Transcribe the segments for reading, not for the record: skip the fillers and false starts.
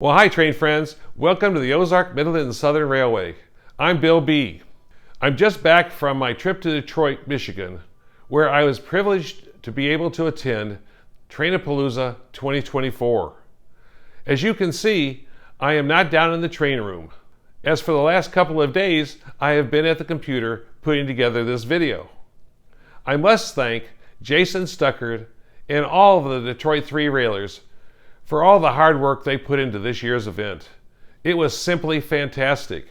Well, hi, train friends. Welcome to the Ozark, Midland, and Southern Railway. I'm Bill B. I'm just back from my trip to Detroit, Michigan, where I was privileged to be able to attend Trainapalooza 2024. As you can see, I am not down in the train room. As for the last couple of days, I have been at the computer putting together this video. I must thank Jason Stuckert and all of the Detroit 3 railers for all the hard work they put into this year's event. It was simply fantastic.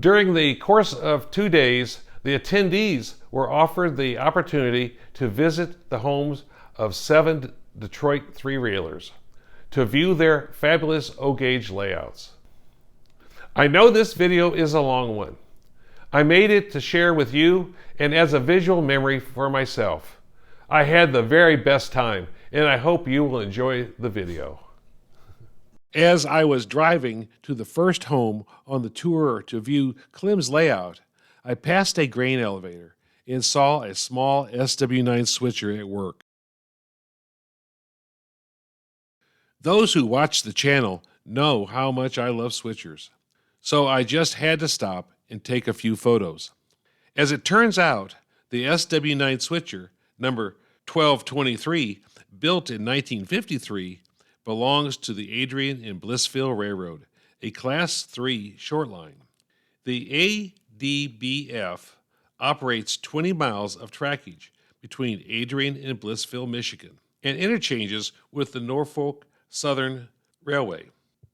During the course of 2 days, the attendees were offered the opportunity to visit the homes of 7 Detroit 3 railers to view their fabulous O-gauge layouts. I know this video is a long one. I made it to share with you and as a visual memory for myself. I had the very best time, and I hope you will enjoy the video. As I was driving to the first home on the tour to view Clem's layout, I passed a grain elevator and saw a small SW9 switcher at work. Those who watch the channel know how much I love switchers, so I just had to stop and take a few photos. As it turns out, the SW9 switcher, number 1223, built in 1953, belongs to the Adrian and Blissville Railroad, a Class 3 short line. The ADBF operates 20 miles of trackage between Adrian and Blissville, Michigan, and interchanges with the Norfolk Southern Railway.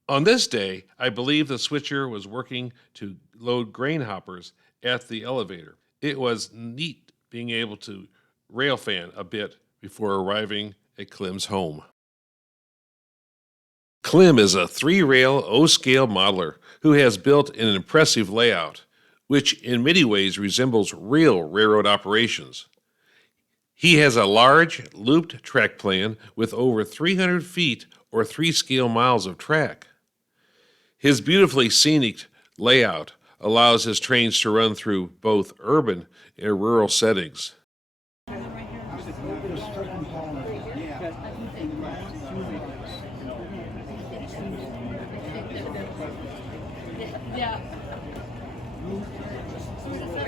On this day, I believe the switcher was working to load grain hoppers at the elevator. It was neat being able to rail fan a bit before arriving at Clems Home. Clem is a 3-rail O-scale modeler who has built an impressive layout, which in many ways resembles real railroad operations. He has a large, looped track plan with over 300 feet or 3 scale miles of track. His beautifully scenic layout allows his trains to run through both urban and rural settings. Yeah.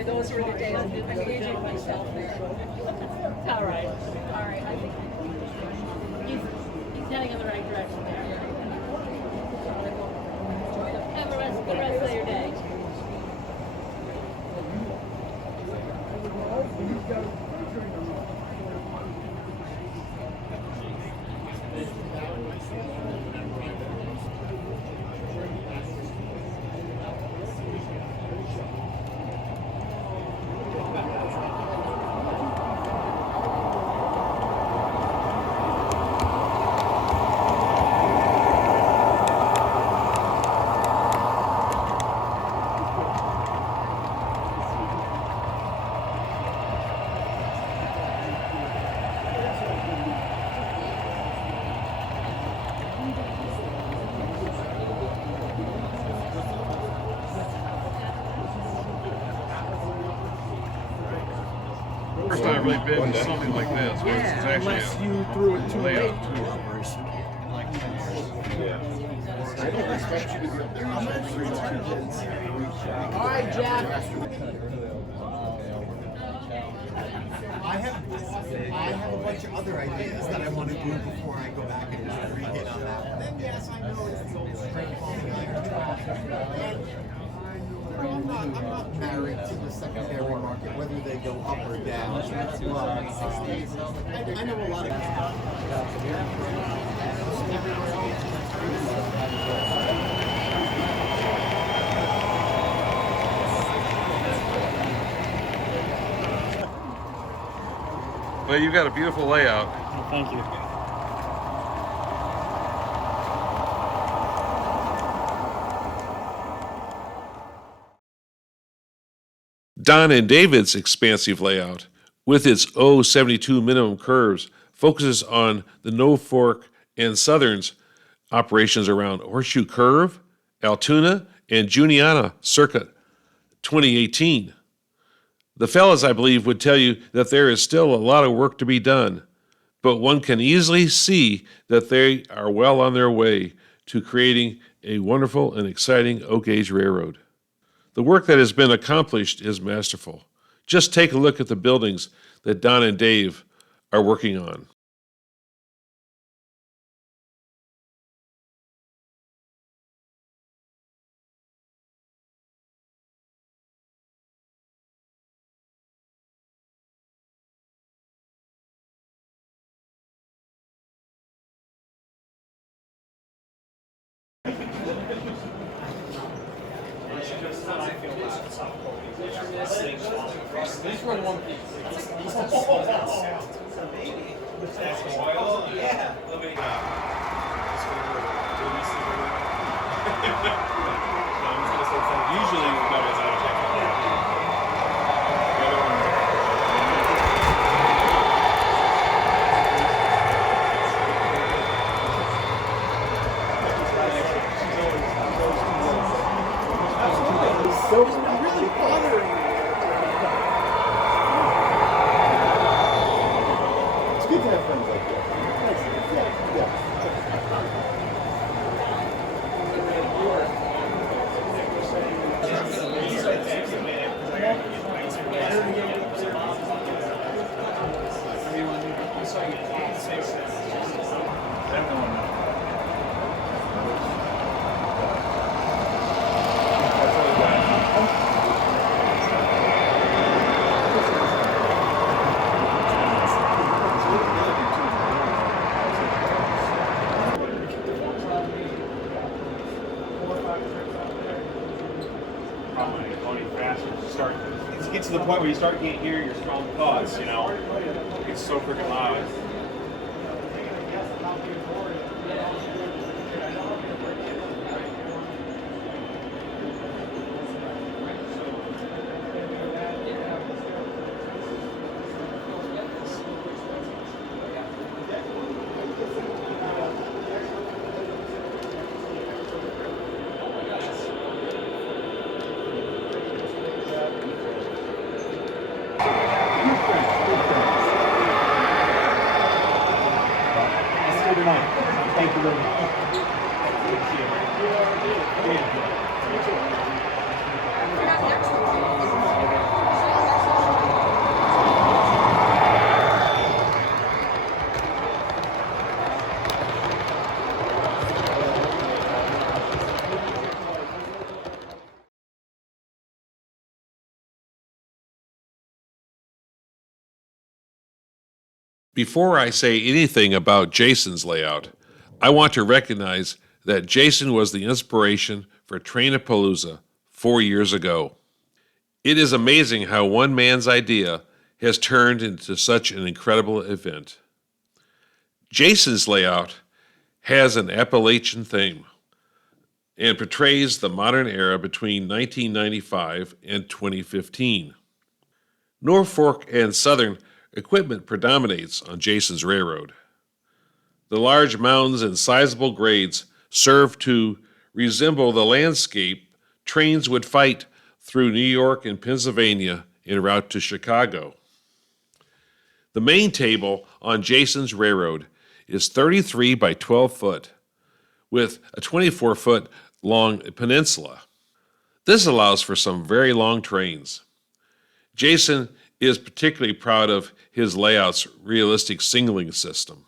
Those were the days I'm engaging myself there. All right. All right. I think he's heading in the right direction there. Have the rest of your day. First time I've really been to something like this, where it's actually Unless you threw it too late. layout too. All right, Jack. I have a bunch of other ideas that I want to do before I go back and just re-hit on that. And then yes, I know it's the old straight I'm not married to the secondary market, whether they go up or down. I know a lot of Well, you've got a beautiful layout. Thank you. Don and David's expansive layout, with its 072 minimum curves, focuses on the Norfolk and Southern's operations around Horseshoe Curve, Altoona, and Juniata circa 2018. The fellas, I believe, would tell you that there is still a lot of work to be done, but one can easily see that they are well on their way to creating a wonderful and exciting oak-age railroad. The work that has been accomplished is masterful. Just take a look at the buildings that Don and Dave are working on. It gets to the point where you can't hear your strong thoughts, you know? It's so freaking loud. Thank you very much. Before I say anything about Jason's layout, I want to recognize that Jason was the inspiration for Trainapalooza 4 years ago. It is amazing how one man's idea has turned into such an incredible event. Jason's layout has an Appalachian theme and portrays the modern era between 1995 and 2015. Norfolk and Southern equipment predominates on Jason's railroad. The large mounds and sizable grades serve to resemble the landscape trains would fight through New York and Pennsylvania en route to Chicago. The main table on Jason's railroad is 33 by 12 foot with a 24-foot long peninsula. This allows for some very long trains. Jason is particularly proud of his layout's realistic signaling system.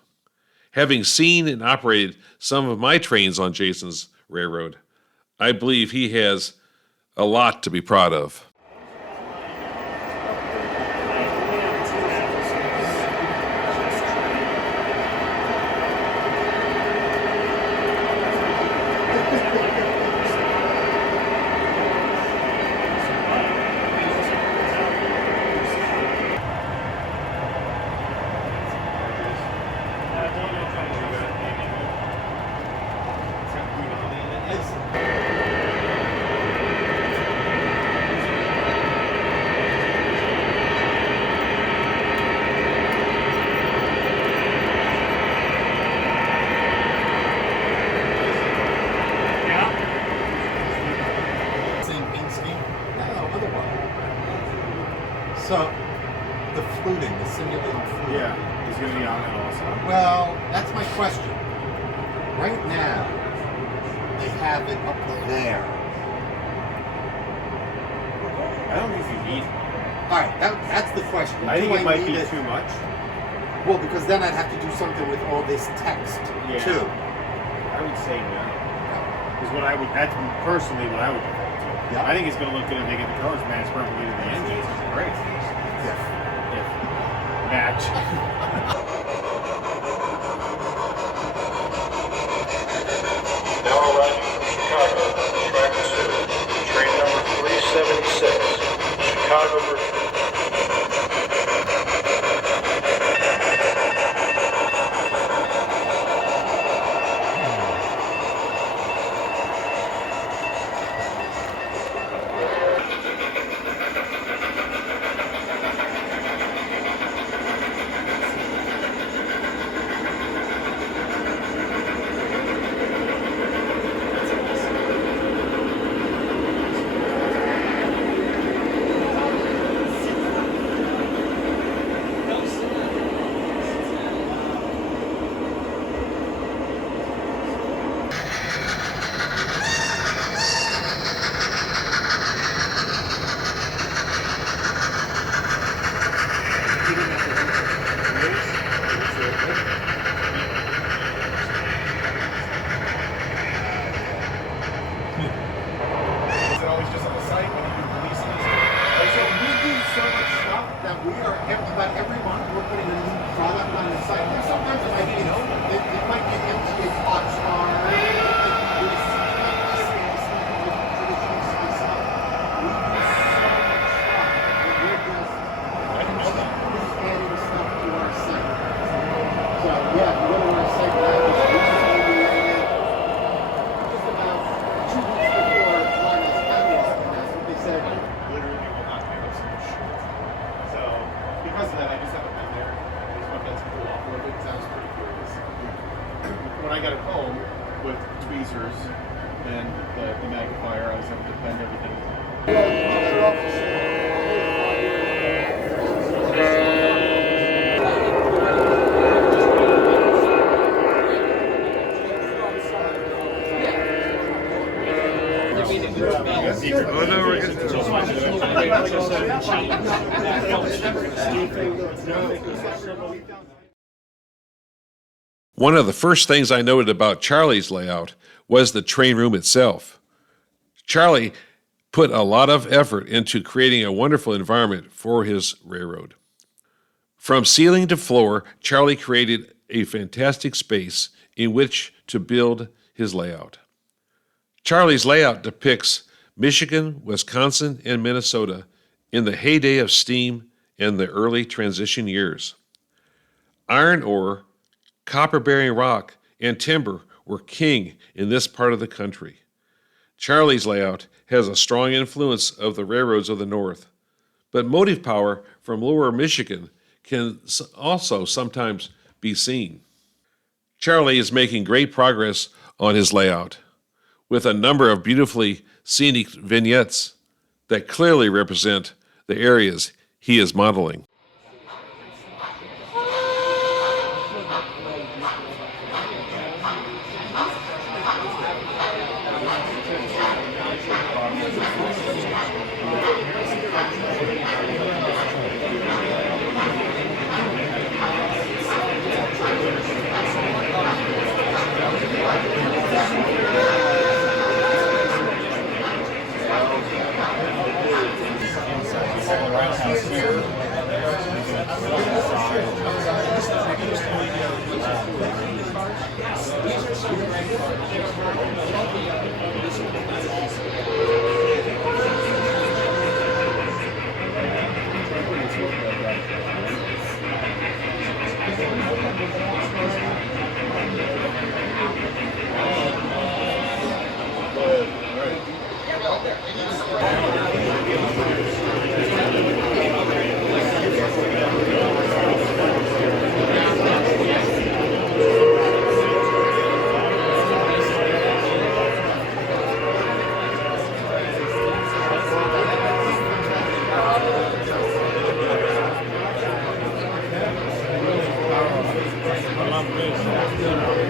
Having seen and operated some of my trains on Jason's railroad, I believe he has a lot to be proud of. So, the fluting, the simulated fluting. Yeah, is going to be on that also. Well, that's my question. Right now, they have it up there. I don't think you need it. All right, that's the question. I think Do it might need be too much. Well, because then I'd have to do something with all this text too. I would say no. Because that's personally what I would do. Yeah. I think it's going to look good if they get the colors matched perfectly to the engines. It's great. Yes. If match. Now arriving from Chicago, track 2, train number 376, Chicago Merchant. Is it always just on the site when you do releases? So we do so much stuff that we are about every month we're putting a new product on the site. And sometimes it might be, it might be empty a hot star. Because of that, I just haven't been there. I just want to get some cool off a little bit because I was pretty curious. When I got it home with tweezers and the magnifier, I was able to bend everything. Oh no, we're getting One of the first things I noted about Charlie's layout was the train room itself. Charlie put a lot of effort into creating a wonderful environment for his railroad. From ceiling to floor, Charlie created a fantastic space in which to build his layout. Charlie's layout depicts Michigan, Wisconsin, and Minnesota in the heyday of steam and the early transition years. Iron ore, copper-bearing rock, and timber were king in this part of the country. Charlie's layout has a strong influence of the railroads of the North, but motive power from lower Michigan can also sometimes be seen. Charlie is making great progress on his layout, with a number of beautifully scenic vignettes that clearly represent the areas he is modeling.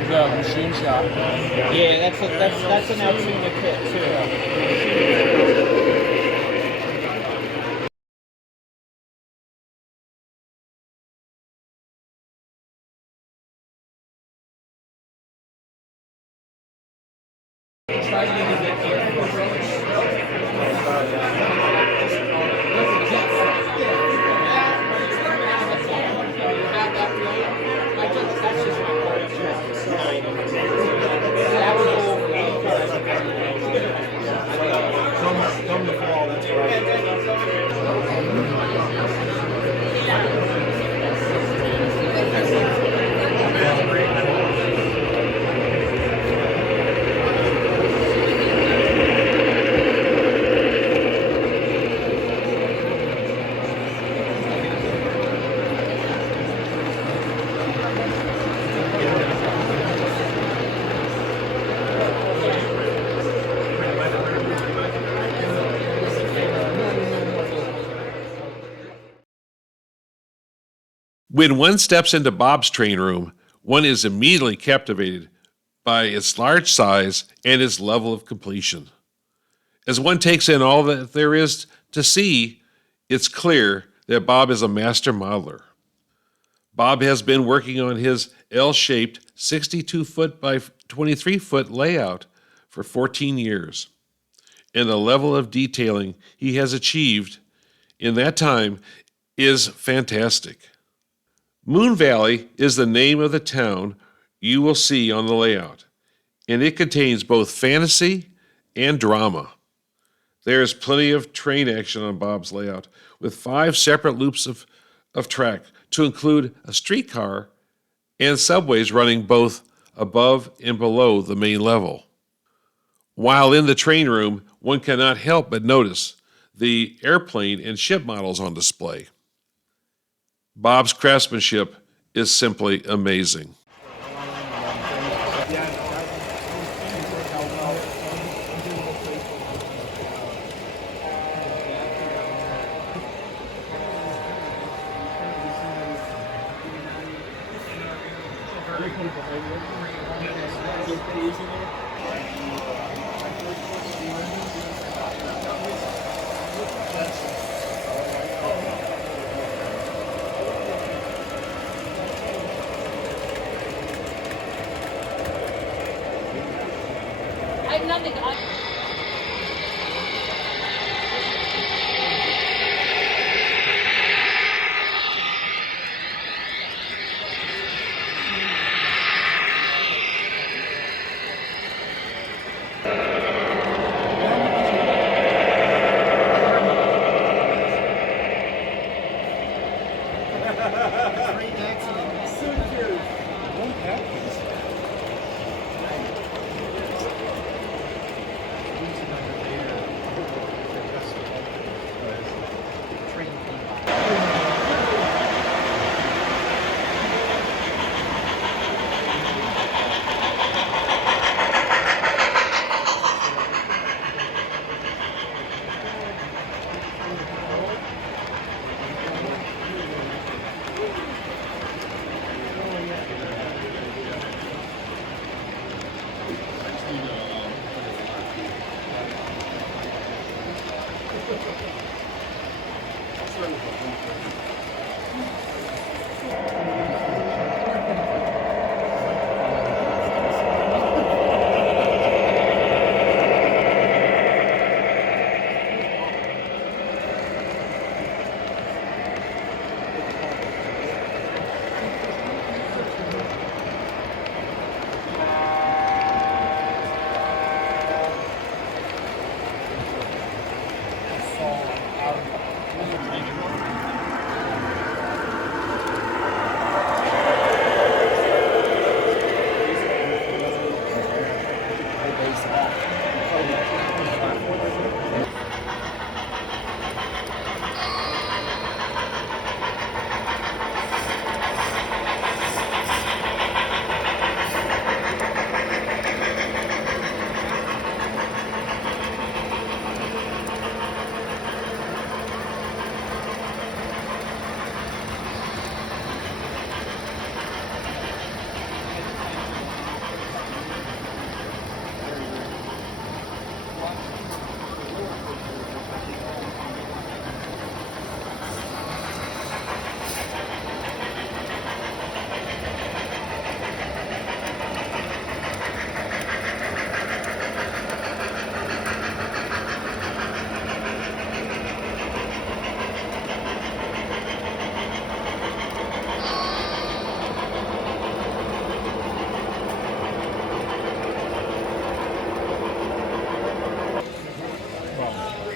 The machine shop. Yeah, that's That's announcing the kit too. Come the fall, that's right. When one steps into Bob's train room, one is immediately captivated by its large size and its level of completion. As one takes in all that there is to see, it's clear that Bob is a master modeler. Bob has been working on his L-shaped 62-foot by 23-foot layout for 14 years, and the level of detailing he has achieved in that time is fantastic. Moon Valley is the name of the town you will see on the layout, and it contains both fantasy and drama. There is plenty of train action on Bob's layout, with 5 separate loops of track to include a streetcar and subways running both above and below the main level. While in the train room, one cannot help but notice the airplane and ship models on display. Bob's craftsmanship is simply amazing. I have nothing.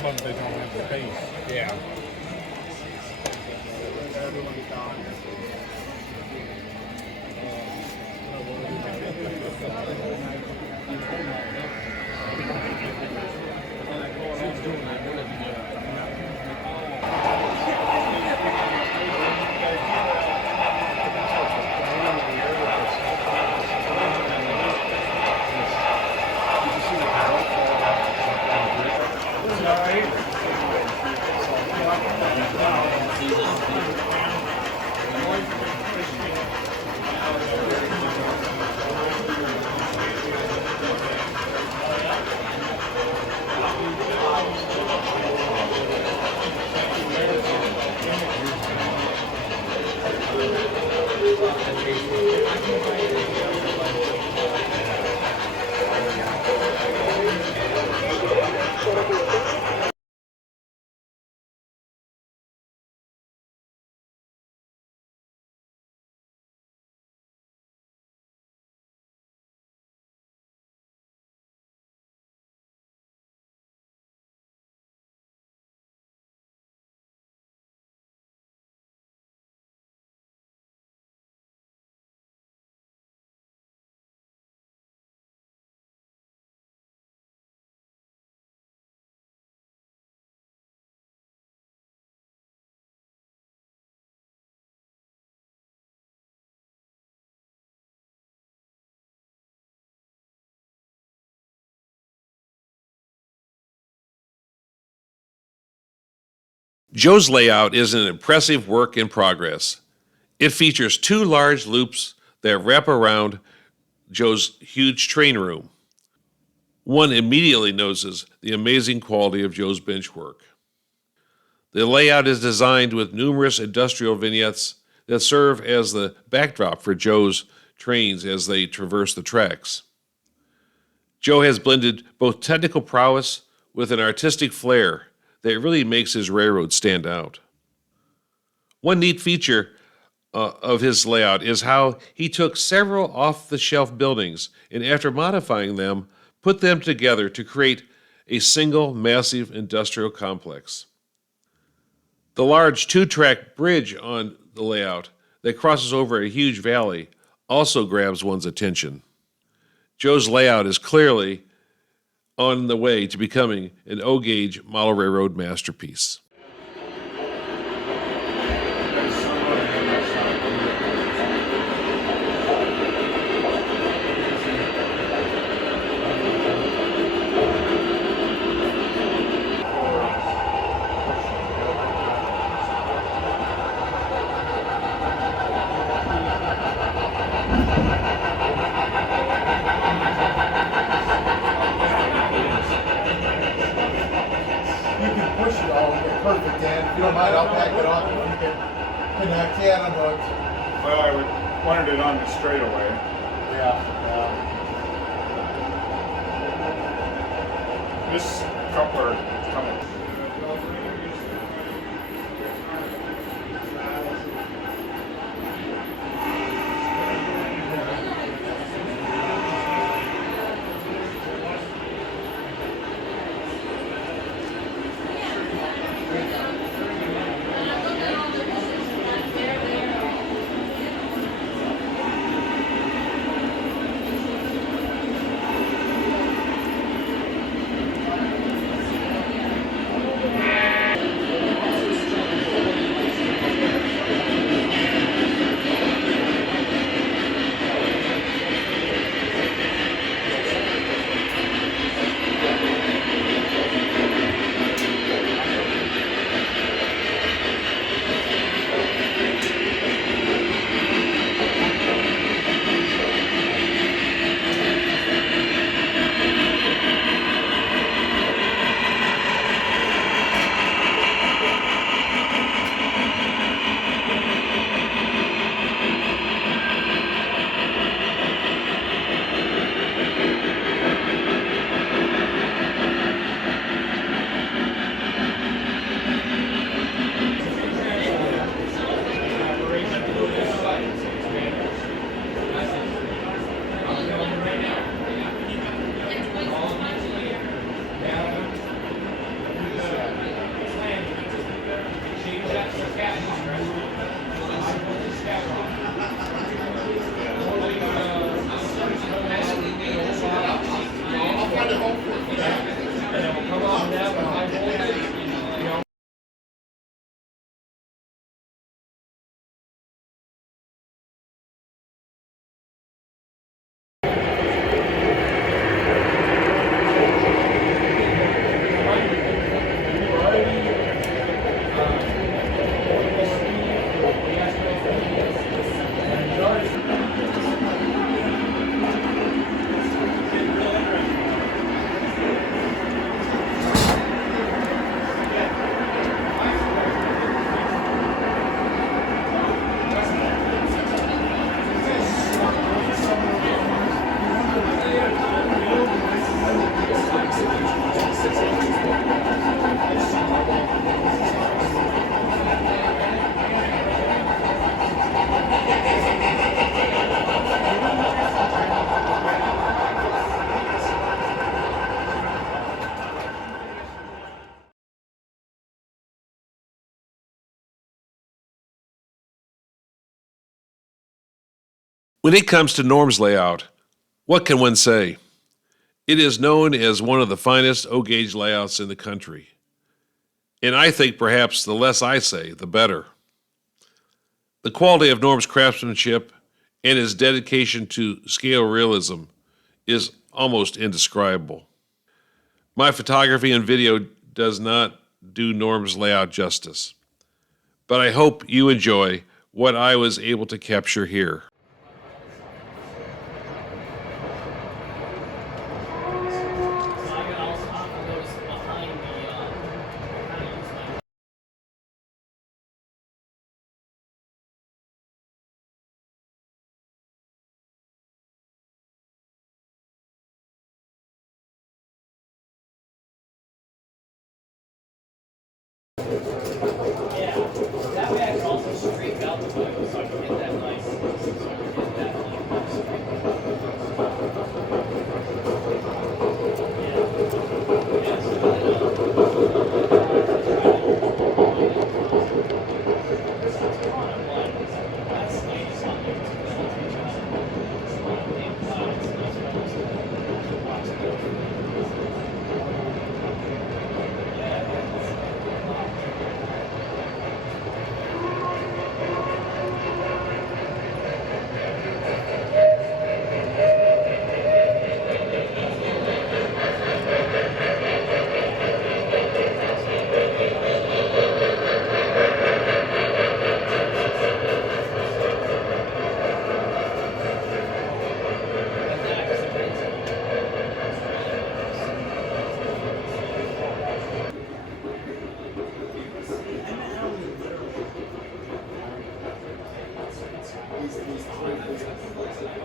Well, they don't have the base. Yeah. Joe's layout is an impressive work in progress. It features two large loops that wrap around Joe's huge train room. One immediately notices the amazing quality of Joe's bench work. The layout is designed with numerous industrial vignettes that serve as the backdrop for Joe's trains as they traverse the tracks. Joe has blended both technical prowess with an artistic flair that really makes his railroad stand out. One neat feature of his layout is how he took several off-the-shelf buildings and, after modifying them, put them together to create a single massive industrial complex. The large two-track bridge on the layout that crosses over a huge valley also grabs one's attention. Joe's layout is clearly on the way to becoming an O-gauge model railroad masterpiece. Push it all, get perfect, Dan. If you don't mind, I'll pack it off and you can connect. Yeah, I'm hooked. Well, I wanted it on the straightaway. Yeah. This coupler is coming. When it comes to Norm's layout, what can one say? It is known as one of the finest O-gauge layouts in the country. And I think perhaps the less I say, the better. The quality of Norm's craftsmanship and his dedication to scale realism is almost indescribable. My photography and video does not do Norm's layout justice, but I hope you enjoy what I was able to capture here.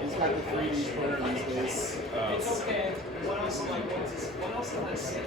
He's got the 3D printer these days. It's okay. What else can I say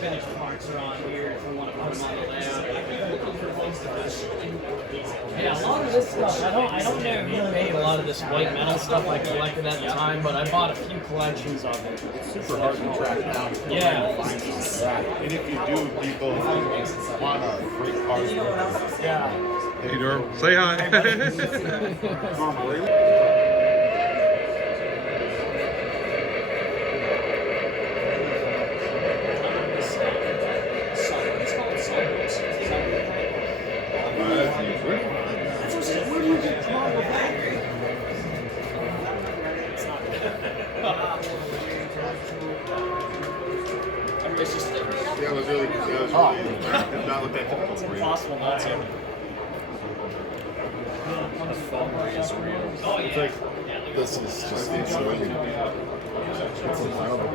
finished parts are on here if we want to put them on the layout. Yeah, a lot of this stuff, I don't know who made a lot of this white metal stuff I collected at the time, but I bought a few collections of it. It's super hard to track down. Yeah. And if you do, people want a great cars. Yeah. Hey, Norm, say hi. Where do you get marble battery? It's just Yeah, it was really not with that typical it's green. impossible not to. Oh, It's yeah. like, this is just insane. It's incredible.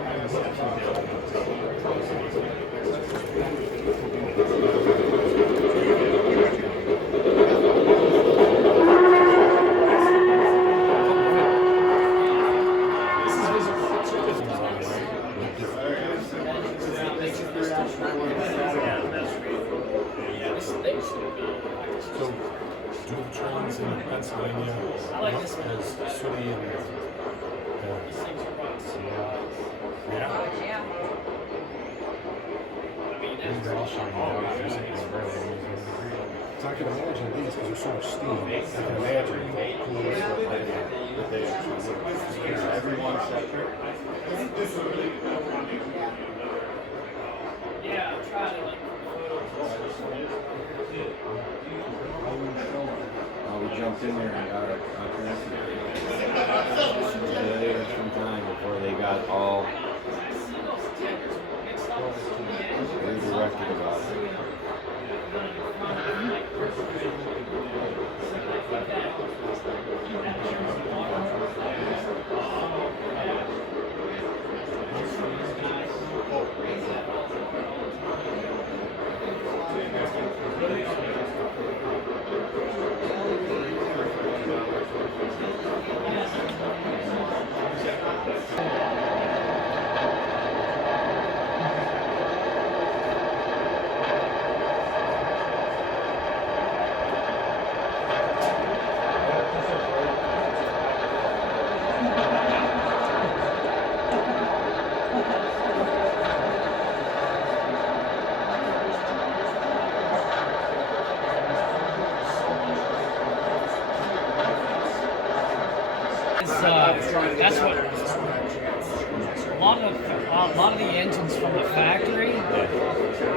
So, do the trains in Pennsylvania I like this one. as city and Yeah. yeah. polish on them. So I can imagine these because there's so much steam. I can imagine how cool it is that they actually look. Everyone's separate. Yeah, I'm trying to like. We jumped in there and got our connected. There was some time before they got all redirected about it. That's what a lot of the engines from the factory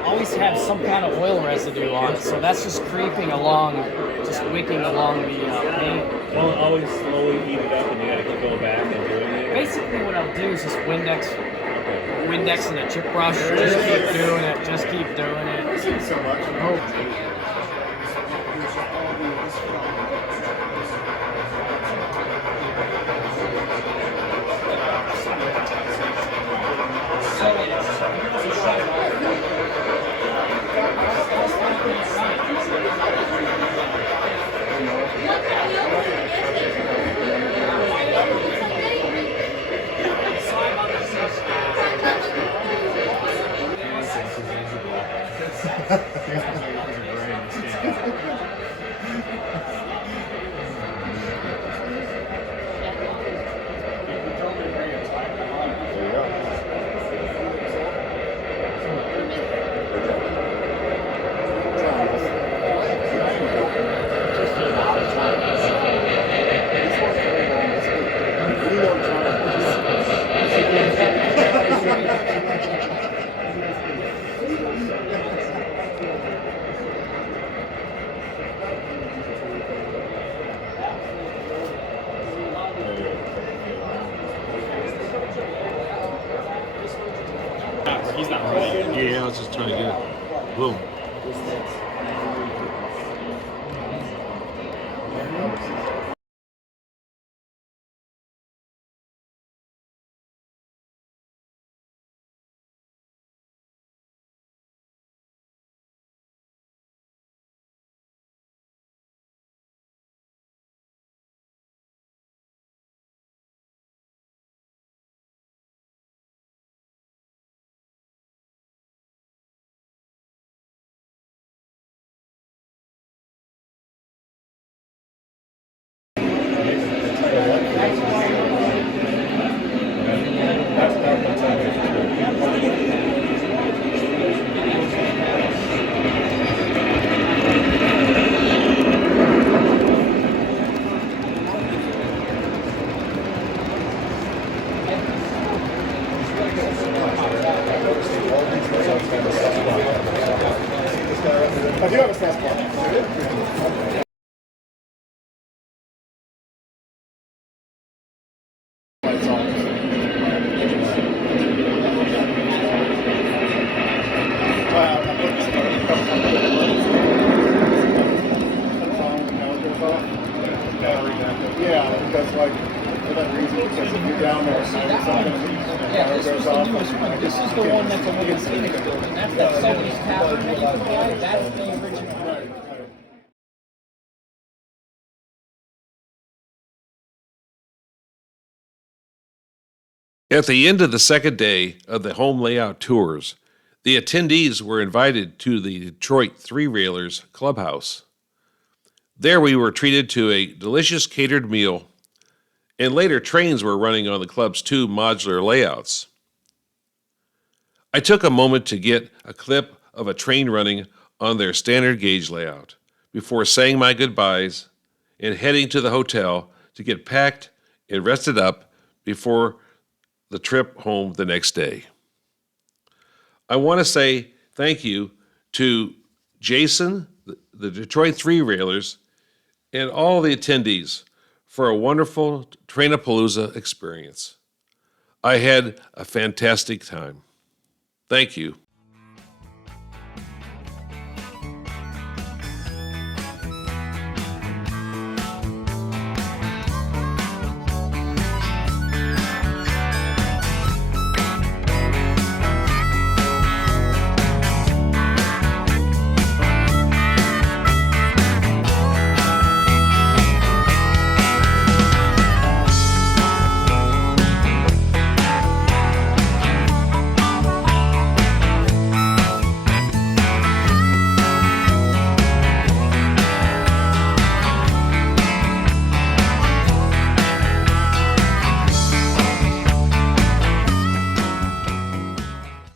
always have some kind of oil residue on it, so that's just creeping along, just wicking along the paint. Well, always slowly heat it up, and you got to keep going back and doing it. Basically, what I'll do is just Windex and a chip brush. Just keep doing it. Just keep doing it. Thank you so much. He's not ready. Yeah, I was just trying to get it. Boom. I do have a fastball. Yeah, because like for that reason, because if you're down there, Yeah, this was the newest one. This is the one that's over in Phoenix building. That's that Sony's Tavern that you can buy. That's the original. Right. At the end of the second day of the home layout tours, the attendees were invited to the Detroit Three Railers Clubhouse. There we were treated to a delicious catered meal, and later trains were running on the club's two modular layouts. I took a moment to get a clip of a train running on their standard gauge layout before saying my goodbyes and heading to the hotel to get packed and rested up before the trip home the next day. I want to say thank you to Jason, the Detroit Three Railers, and all the attendees for a wonderful Trainapalooza experience. I had a fantastic time. Thank you.